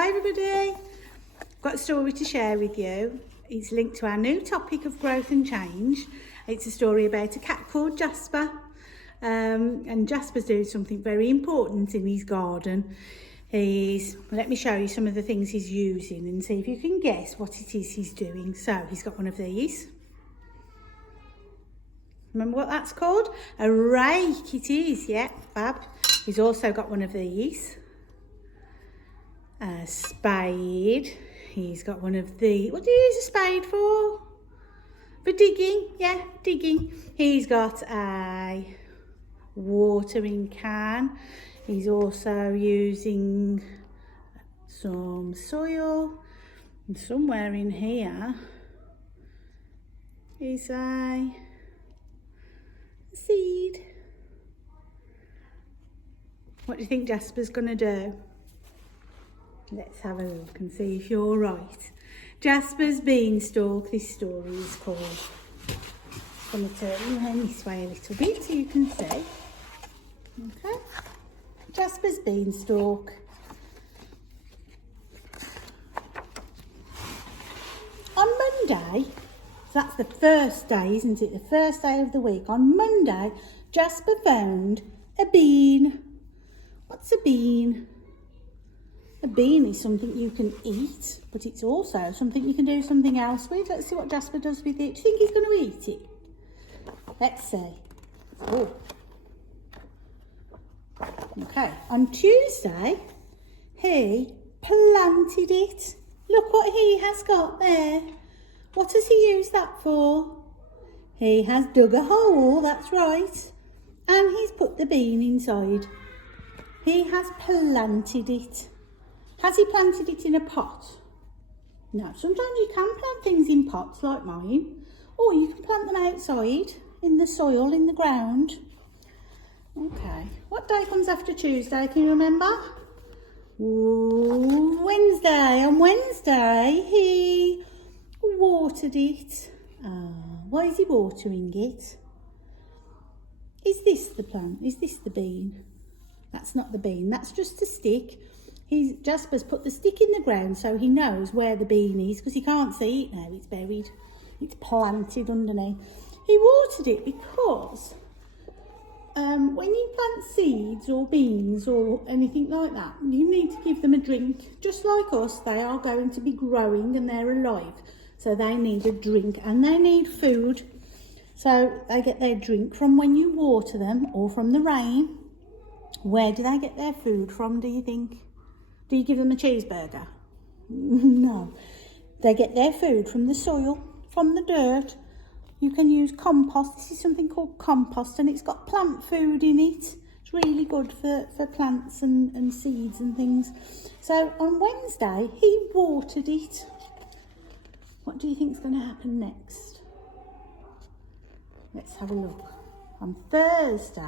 Hi everybody, got a story to share with you. It's linked to our new topic of growth and change. It's a story about a cat called Jasper, and Jasper's doing something very important in his garden. Let me show you some of the things he's using and see if you can guess what it is he's doing. So he's got one of these. Remember what that's called? A rake. It is, yeah, fab. He's also got one of these. A spade. He's got one of the, what do you use a spade for? For digging, yeah, digging. He's got a watering can. He's also using some soil. And somewhere in here is a seed. What do you think Jasper's going to do? Let's have a look and see if you're right. Jasper's Beanstalk, this story is called. I'm going to turn you around this way a little bit so you can see. Okay. Jasper's Beanstalk. On Monday, so that's the first day, isn't it? The first day of the week. On Monday, Jasper found a bean. What's a bean? A bean is something you can eat, but it's also something you can do something else with. Let's see what Jasper does with it. Do you think he's going to eat it? Let's see. Oh. Okay. On Tuesday, he planted it. Look what he has got there. What has he used that for? He has dug a hole, that's right. And he's put the bean inside. He has planted it. Has he planted it in a pot? No, sometimes you can plant things in pots like mine, or you can plant them outside in the soil, in the ground. Okay, what day comes after Tuesday, can you remember? Ooh, Wednesday. On Wednesday, he watered it. Why is he watering it? Is this the plant? Is this the bean? That's not the bean, that's just a stick. Jasper's put the stick in the ground so he knows where the bean is, because he can't see it now, it's buried. It's planted underneath. He watered it because when you plant seeds or beans or anything like that, you need to give them a drink. Just like us, they are going to be growing and they're alive. So they need a drink and they need food. So they get their drink from when you water them or from the rain. Where do they get their food from, do you think? Do you give them a cheeseburger? No. They get their food from the soil, from the dirt. You can use compost. This is something called compost and it's got plant food in it. It's really good for plants and seeds and things. So on Wednesday, he watered it. What do you think is going to happen next? Let's have a look. On Thursday,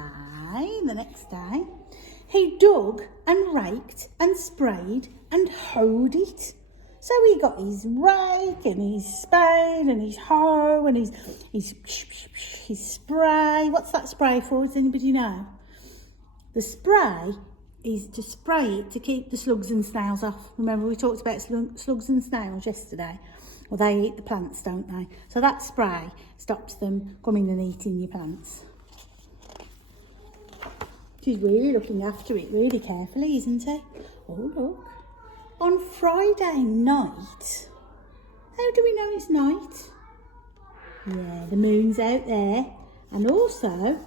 the next day, he dug and raked and sprayed and hoed it. So he got his rake and his spade and his hoe and his spray. What's that spray for? Does anybody know? The spray is to spray it to keep the slugs and snails off. Remember we talked about slugs and snails yesterday? Well, they eat the plants, don't they? So that spray stops them coming and eating your plants. She's really looking after it really carefully, isn't he? Oh, look. On Friday night. How do we know it's night? Yeah, the moon's out there. And also,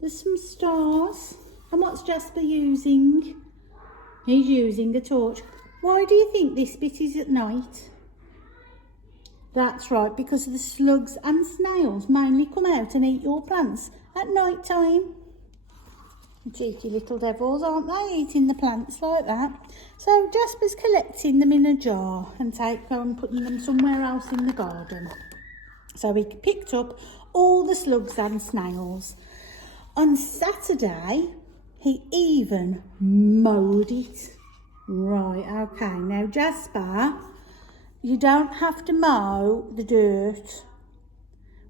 there's some stars. And what's Jasper using? He's using a torch. Why do you think this bit is at night? That's right, because the slugs and snails mainly come out and eat your plants at night time. Cheeky little devils, aren't they, eating the plants like that? So Jasper's collecting them in a jar and putting them somewhere else in the garden. So he picked up all the slugs and snails. On Saturday, he even mowed it. Right, okay. Now Jasper, you don't have to mow the dirt.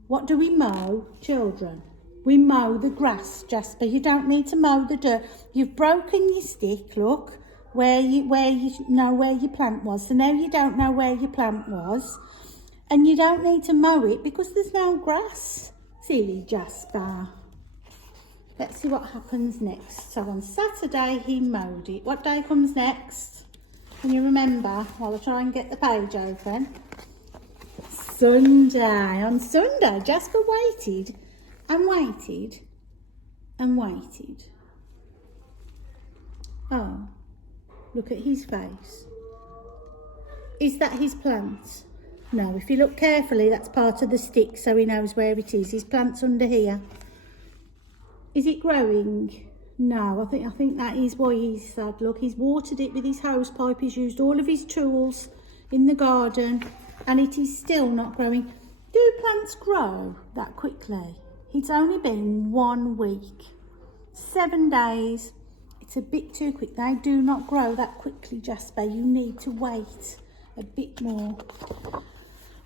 What do we mow, children? We mow the grass, Jasper. You don't need to mow the dirt. You've broken your stick, look. where you know where your plant was. So now you don't know where your plant was, and you don't need to mow it because there's no grass. Silly Jasper. Let's see what happens next. So on Saturday he mowed it. What day comes next? Can you remember? While I try and get the page open. Sunday. On Sunday, Jasper waited and waited and waited. Oh, look at his face. Is that his plant? No, if you look carefully, that's part of the stick, so he knows where it is. His plant's under here. Is it growing? No, I think that is why he's sad. Look, he's watered it with his hose pipe. He's used all of his tools in the garden, and it is still not growing. Do plants grow that quickly? It's only been 1 week, 7 days. It's a bit too quick. They do not grow that quickly, Jasper. You need to wait a bit more.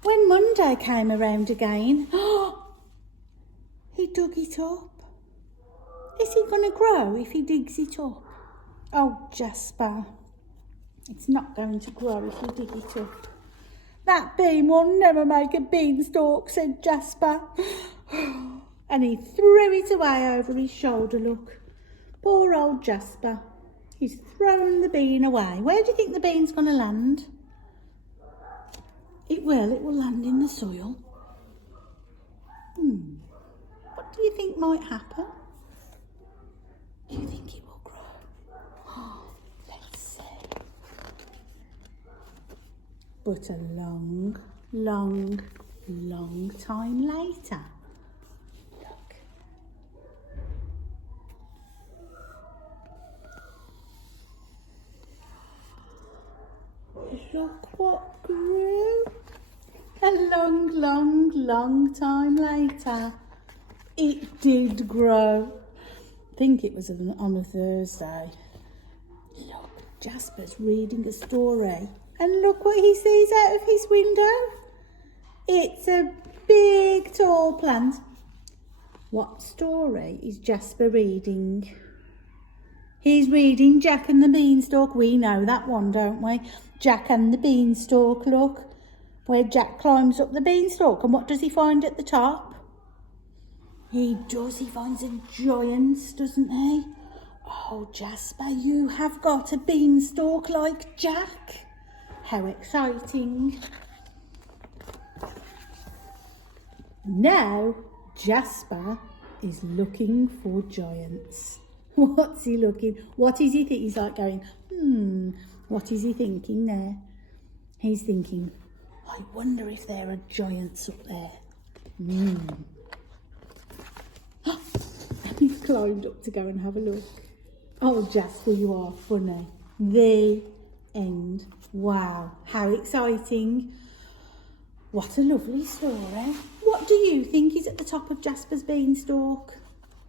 When Monday came around again, he dug it up. Is he going to grow if he digs it up? Oh, Jasper, it's not going to grow if you dig it up. That bean will never make a beanstalk, said Jasper. And he threw it away over his shoulder, look. Poor old Jasper. He's thrown the bean away. Where do you think the bean's going to land? It will land in the soil. What do you think might happen? Do you think it will grow? Let's see. But a long, long, long time later. Look what grew. A long, long, long time later, it did grow. I think it was on a Thursday. Look, Jasper's reading a story. And look what he sees out of his window. It's a big, tall plant. What story is Jasper reading? He's reading Jack and the Beanstalk. We know that one, don't we? Jack and the Beanstalk, look. Where Jack climbs up the beanstalk. And what does he find at the top? He finds a giant, doesn't he? Oh, Jasper, you have got a beanstalk like Jack. How exciting. Now, Jasper is looking for giants. What's he looking? What is he thinking? He's like going, what is he thinking there? He's thinking, I wonder if there are giants up there. And he's climbed up to go and have a look. Oh, Jasper, you are funny. The end. Wow, how exciting. What a lovely story. What do you think is at the top of Jasper's beanstalk?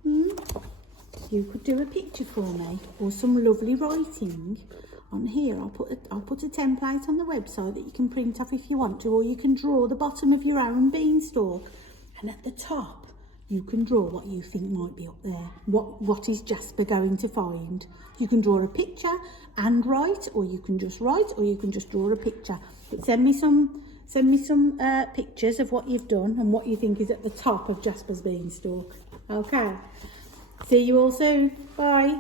You could do a picture for me or some lovely writing on here. I'll put a template on the website that you can print off if you want to, or you can draw the bottom of your own beanstalk, and at the top you can draw what you think might be up there. What is Jasper going to find? You can draw a picture and write, or you can just write, or you can just draw a picture. But send me some pictures of what you've done and what you think is at the top of Jasper's beanstalk. Okay. See you all soon. Bye.